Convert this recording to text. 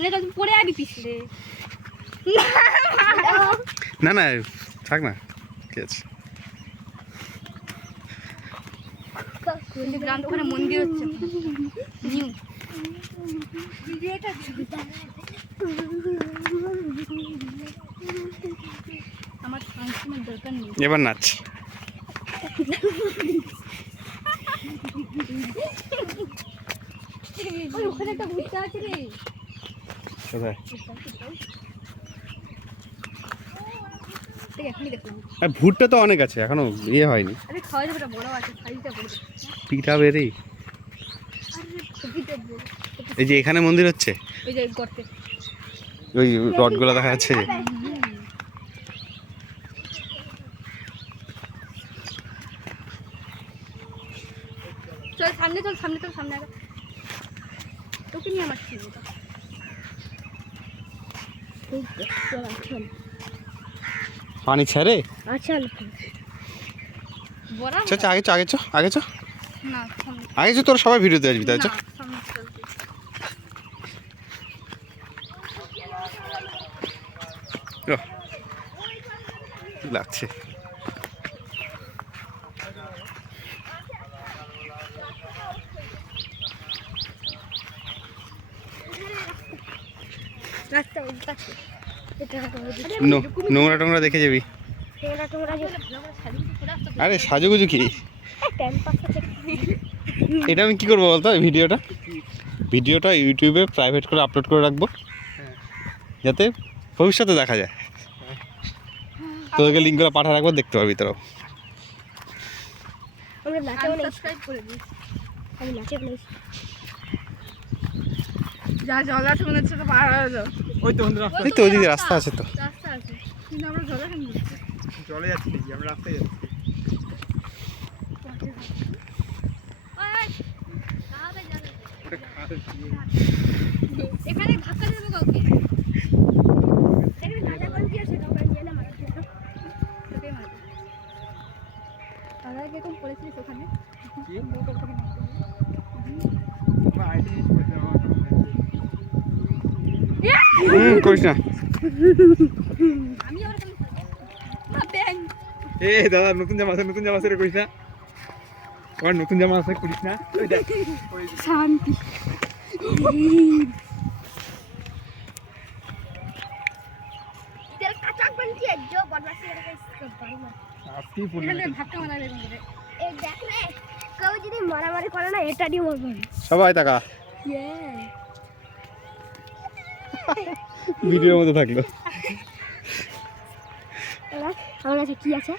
সামনে তো পড়ে আবি পিছলে না না থাক না ঠিক আছে গ্রাম ওখানে মন্দির হচ্ছে নিউ আমার সাংস্কৃতিক দরকার নেই এবার নাচ ওখানে একটা ভুট্টা আছে রে কোথায় এখনই দেখলাম ভুট্টা তো অনেক আছে এখনো ইয়ে হয়নি আরে খাওয়া যাবে না বড় আছে সাইজটা বড় পিঠা বেরি এই যে এখানে মন্দির হচ্ছে এই যে গর্তে ওই রডগুলো দেখা যাচ্ছে চল সামনে চল সামনে চল সামনে আগে তোকে নিয়ে আমার ছিল চল পানি ছেড়ে আচ্ছা বড় আচ্ছা আগে চ আগে চ আগে চ না সামনে আগে চ তোর সবাই ভিডিওতে আসবি তাই চ না সামনে চল কি লাগছে রাস্তা উল্টা এটা নোংরা টোংরা দেখে যাবি আরে সাজুগুজু কি এটা আমি কি করবো বলতো ভিডিওটা ইউটিউবে প্রাইভেট করে আপলোড করে রাখবো যাতে ভবিষ্যতে দেখা যায় তোদেরকে লিঙ্কগুলো পাঠিয়ে রাখবো দেখতে পারবি তোরাও সাবস্ক্রাইব করে দিই আমি নাচে যা জলা মনে হচ্ছে তো পার হয়ে যাও ওই তো বন্ধু রাস্তা এই তো ওইদিকে রাস্তা আছে তো রাস্তা আছে কিন্তু আমরা জলা কেন যাচ্ছি চলে যাচ্ছি নাকি আমরা রাস্তায় যাচ্ছি এখানে ধাক্কা দেবে কাউকে এখানে ধাক্কা করে দিয়েছে কাউকে নিয়ে না মারা তোকে মারবে তারা কিরকম পড়েছিস ওখানে কি লোকাল থেকে মারতে আমার আইডি করে দাও করিস না আমি আবার ব্যাং এ দাদা নতুন জামা আছে রে করিস না আমার নতুন জামা আছে করিস না ওই দেখ ওই শান্তি তেল কাঁচা বন দিয়ে जो बदमाशी करके इसको बाहर আজকেই পড়ি এখানে ধাক্কা মারা বেগুন করে এই দেখ রে কেউ যদি মারামারি করে না এটা দিয়ে মরবে সবাই টাকা ভিডিওর মধ্যে থাকলো আমার কাছে কি আছে